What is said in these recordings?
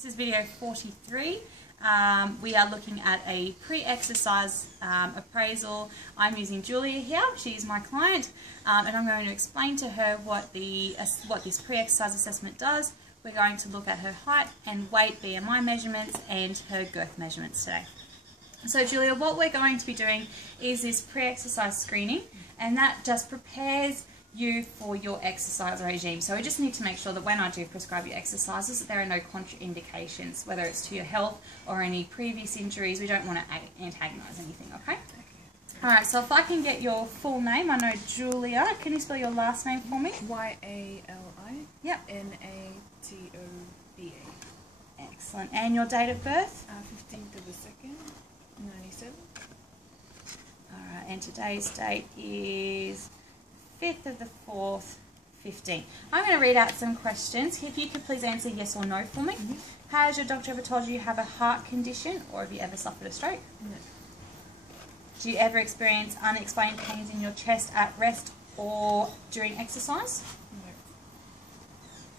This is video 43. We are looking at a pre-exercise appraisal. I'm using Julia here. She's my client, and I'm going to explain to her what this pre-exercise assessment does. We're going to look at her height and weight, BMI measurements, and her girth measurements today. So Julia, what we're going to be doing is this pre-exercise screening, and that just prepares you for your exercise regime. So we just need to make sure that when I do prescribe you exercises, that there are no contraindications, whether it's to your health or any previous injuries. We don't want to antagonise anything, okay? Alright, so if I can get your full name, I know Julia. Can you spell your last name for me? Y-A-L-I. Yep. N-A-T-O-B-A. Excellent. And your date of birth? 15th of the 2nd, 97. Alright, and today's date is 5th of the 4th, 15. I'm going to read out some questions. If you could please answer yes or no for me. Has your doctor ever told you have a heart condition, or have you ever suffered a stroke? No. Do you ever experience unexplained pains in your chest at rest or during exercise? No.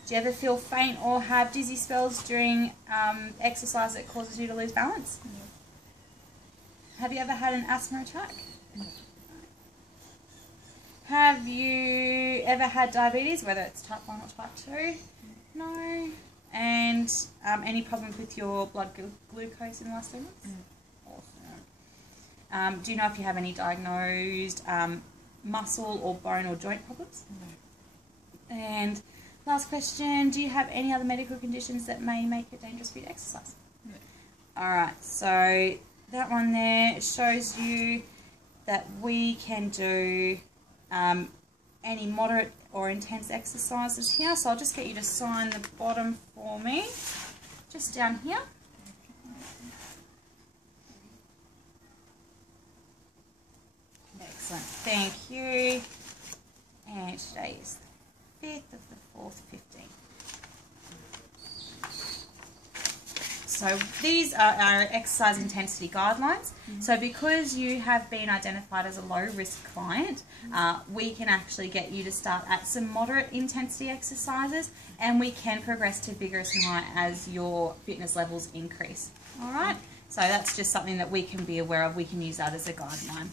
Do you ever feel faint or have dizzy spells during exercise that causes you to lose balance? No. Have you ever had an asthma attack? No. Have you ever had diabetes, whether it's type 1 or type 2? No. And any problems with your blood glucose in the last 3 months? No. Awesome. Do you know if you have any diagnosed muscle or bone or joint problems? No. And last question, do you have any other medical conditions that may make it dangerous for you to exercise? No. Alright, so that one there shows you that we can do any moderate or intense exercises here. So I'll just get you to sign the bottom for me, just down here. Excellent, thank you. And today is the 5th of the 4th, 15. So these are our exercise intensity guidelines. So because you have been identified as a low risk client, we can actually get you to start at some moderate intensity exercises, and we can progress to vigorous and high as your fitness levels increase. All right. So that's just something that we can be aware of. We can use that as a guideline.